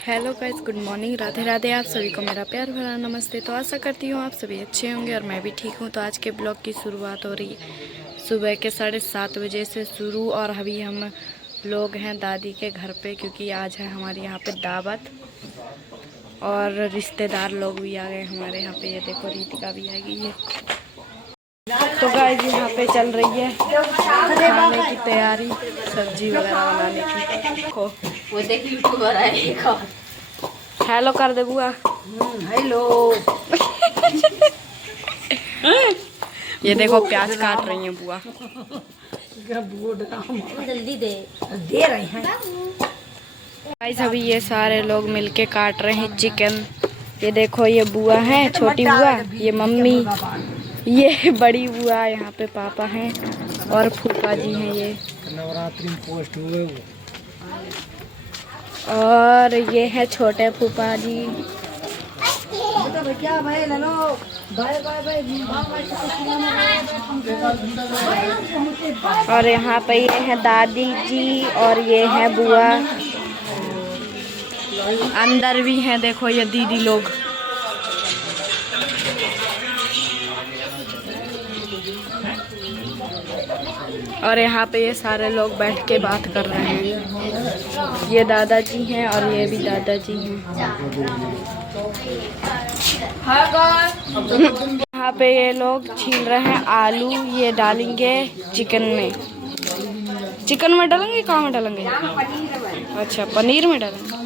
Hello guys, good morning, Radhe Radhe. आप सभी को मेरा प्यार भरा नमस्ते। तो आशा करती हूँ आप सभी अच्छे होंगे और मैं भी ठीक हूँ। तो आज के ब्लॉग की शुरुआत हो रही है सुबह के 7:30 बजे से शुरू। और अभी हम लोग हैं दादी के घर पे, क्योंकि आज है हमारे यहाँ पे दावत और रिश्तेदार लोग भी आ गए हमारे यहाँ पे। ये देखो, रीतिका भी आएगी ये। तो गाइस यहाँ पे चल रही है खाने की तैयारी, सब्जी वगैरह बनाने की। देखो वो देख यूट्यूबर आएगा। हेलो कर दे बुआ। हेलो। ये देखो प्याज काट रही है बुआ। जल्दी दे रहे हैं। गाइस अभी ये सारे लोग मिलके काट रहे हैं चिकन। ये देखो, ये बुआ है, छोटी बुआ, ये मम्मी, ये बड़ी बुआ, यहाँ पे पापा हैं और फूफा जी हैं ये। नवरात्रि में पोस्ट हुए और ये है छोटे फूफा जी। और यहाँ पे ये है दादी जी और ये है बुआ। अंदर भी हैं, देखो ये दीदी लोग। और यहाँ पे ये सारे लोग बैठ के बात कर रहे हैं। ये दादाजी हैं और ये भी दादाजी हैं। यहाँ पे ये लोग छील रहे हैं आलू, ये डालेंगे चिकन में। चिकन में डालेंगे, कहाँ में डालेंगे? अच्छा, पनीर में डालेंगे।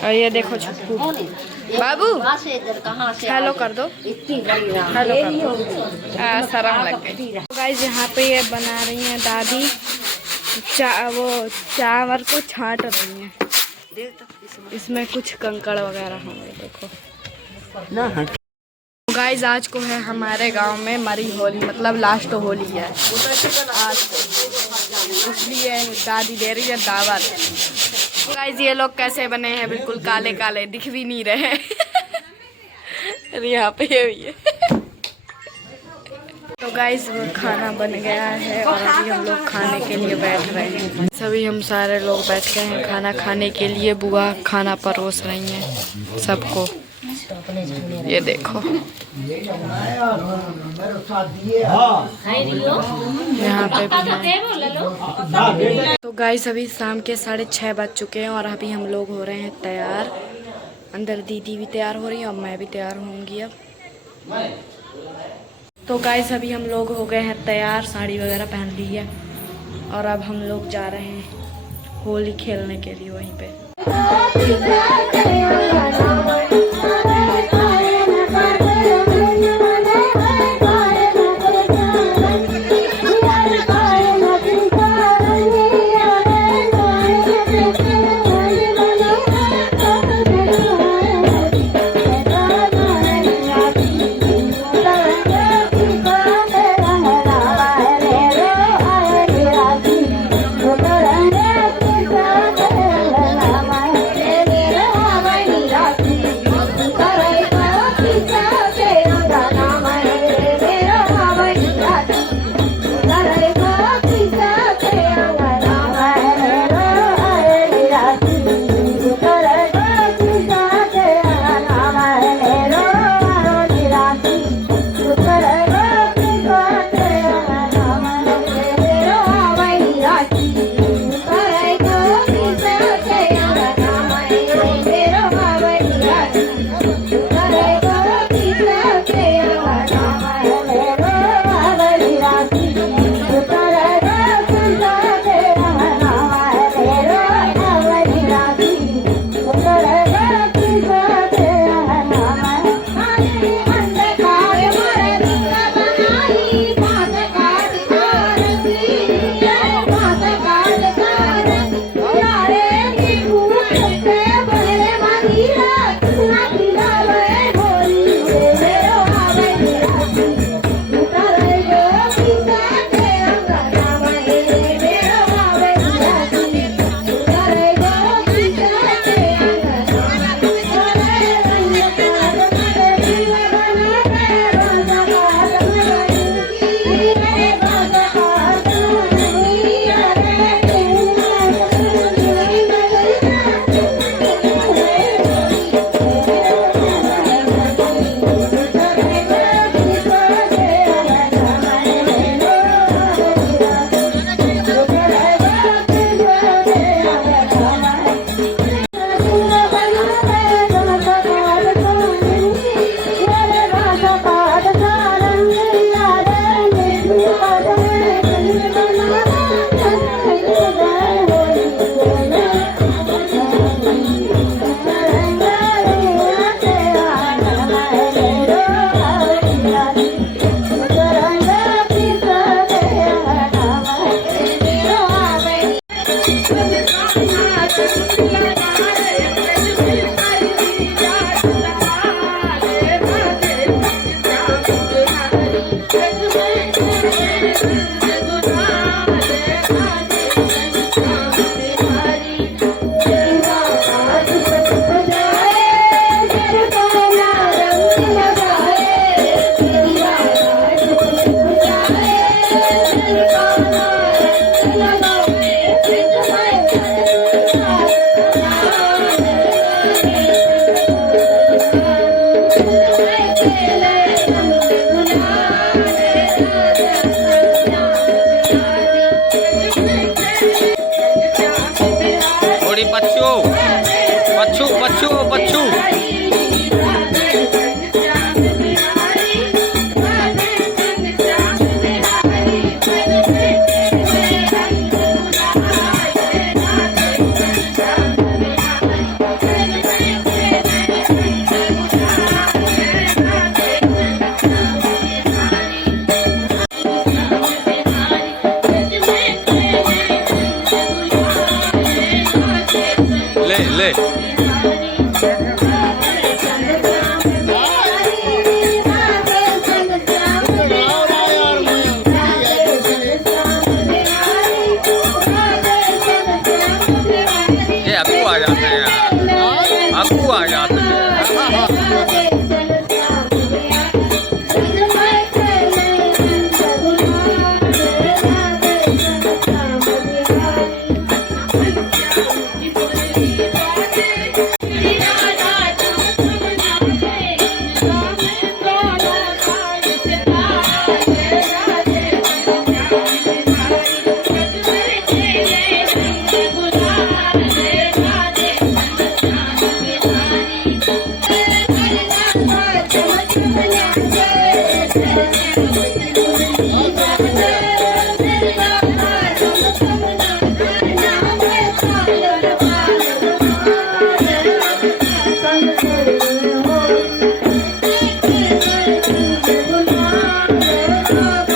और ये देखो छुप्पू बाबू, हेलो कर दो, हेलो कर दो। शर्म लग गई। गाइस यहाँ पे ये बना रही हैं दादी वो चावल को छांट रही हैं। इसमें कुछ कंकड़ वगैरह होंगे, देखो। गाइस आज को है हमारे गांव में मरी होली, मतलब लास्ट होली है आज को, इसलिए दादी दे रही है दावत। गाइस ये लोग कैसे बने हैं, बिल्कुल काले काले, दिख भी नहीं रहे। अरे यहाँ पे ये भी है। तो गाइस वो खाना बन गया है और अभी हम लोग खाने के लिए बैठ रहे हैं। सभी हम सारे लोग बैठ गए हैं खाना खाने के लिए। बुआ खाना परोस रही हैं सबको, ये देखो। यहाँ पे भी है। तो गाइस अभी शाम के 6:30 बज चुके हैं और अभी हम लोग हो रहे हैं तैयार। अंदर दीदी भी तैयार हो रही है और मैं भी तैयार होंगी अब। तो गाइस अभी हम लोग हो गए हैं तैयार, साड़ी वगैरह पहन ली है और अब हम लोग जा रहे हैं होली खेलने के लिए वहीं पे। थोड़ी पच्छू पच्छू पच्छू पच्छू ले ले ये अप्पू आ जाते हैं यार, अप्पू आ जाते हैं।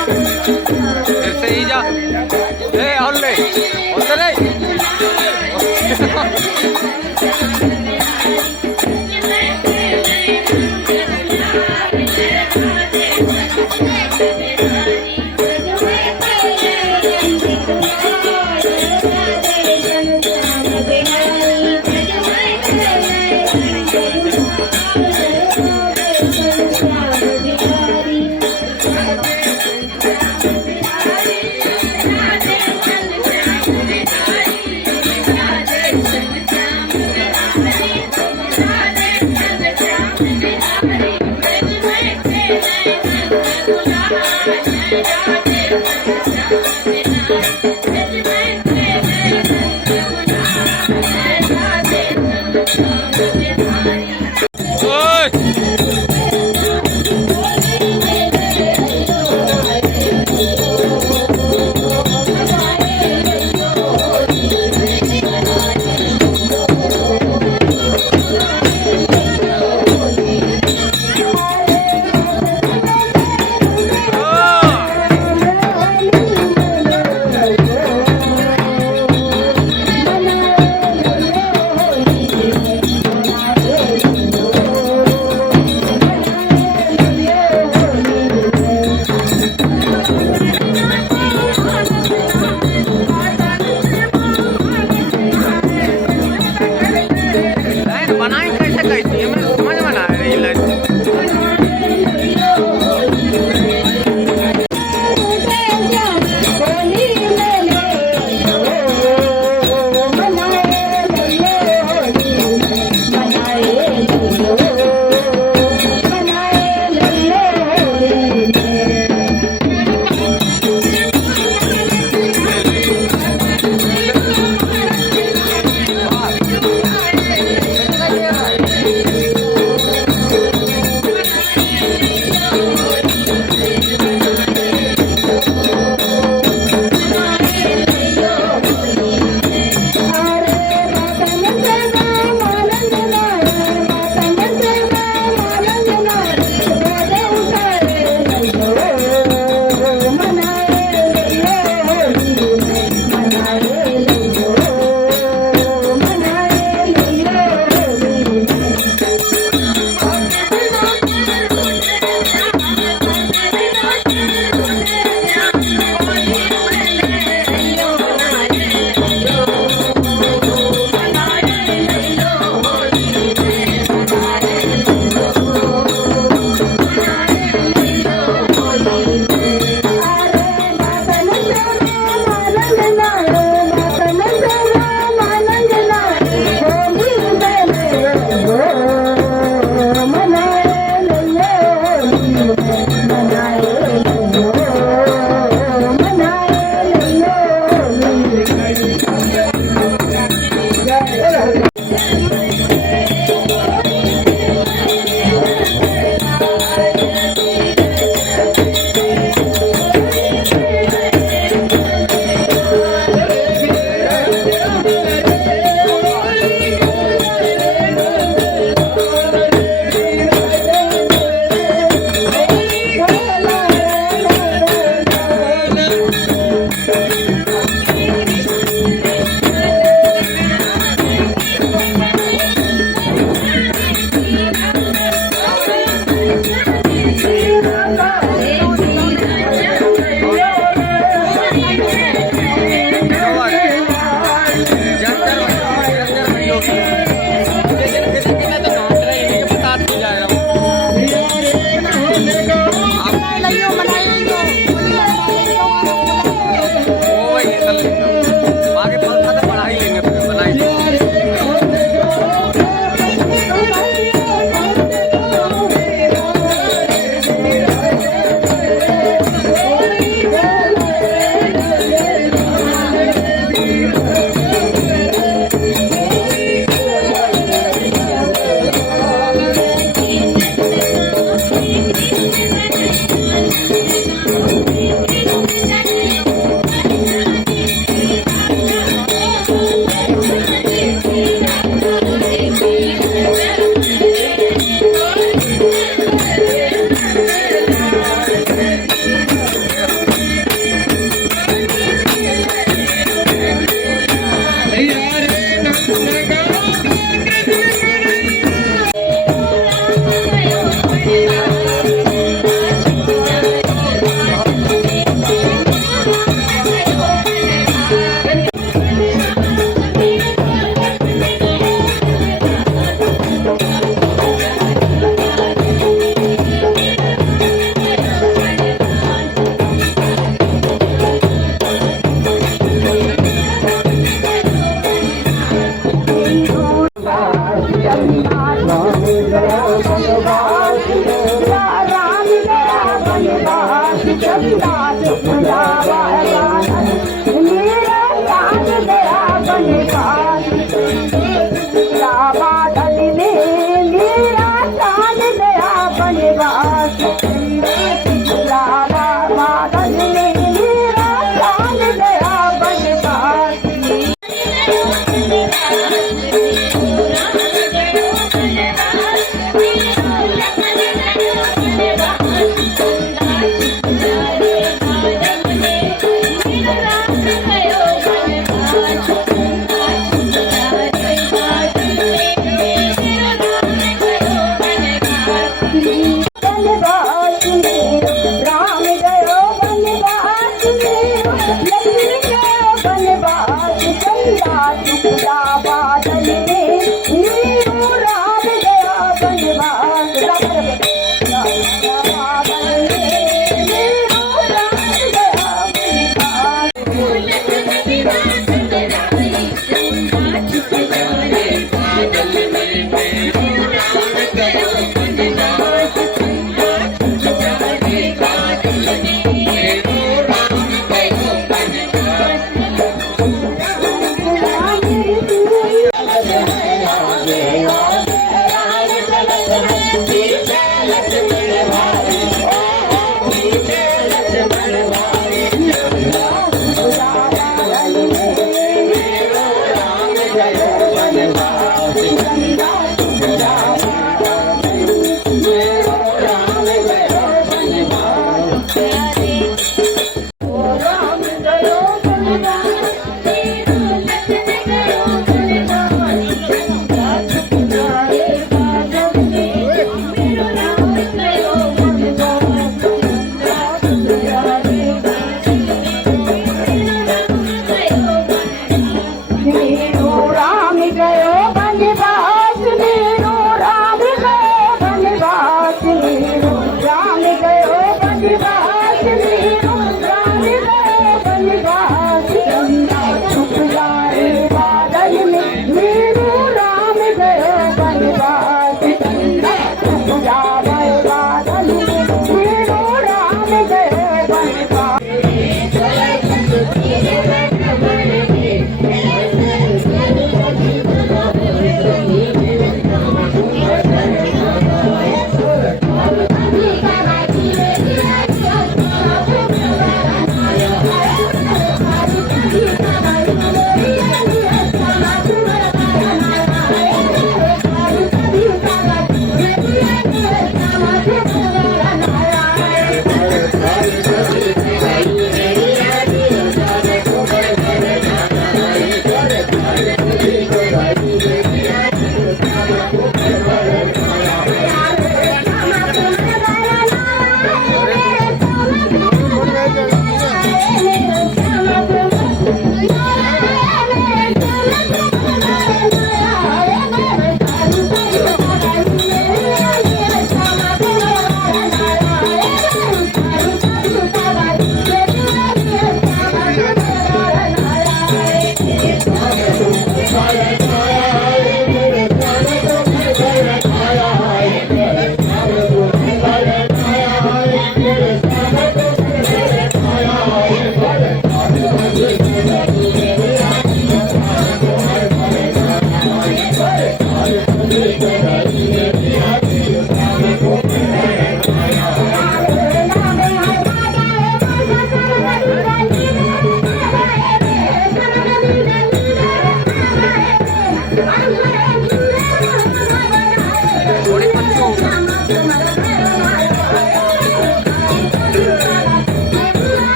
फिर से ही जा ले और ले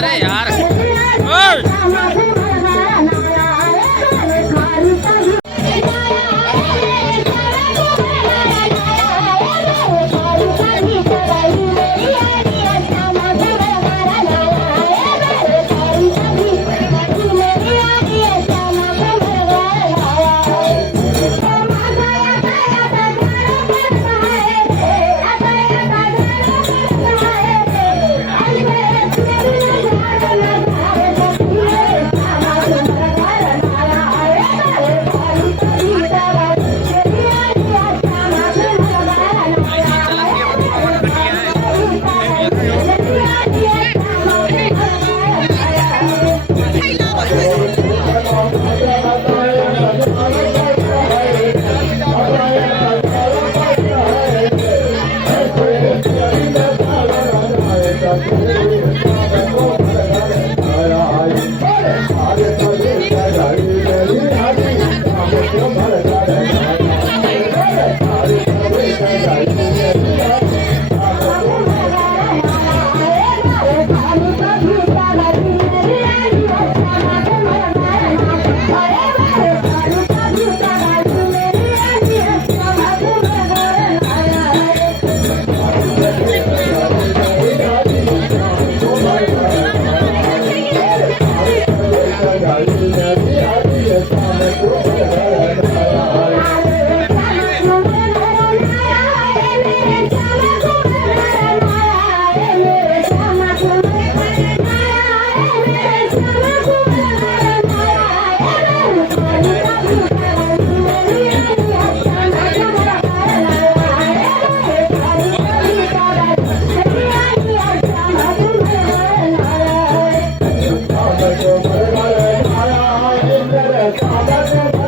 अरे यार ओए! Thank you.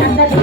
Bye.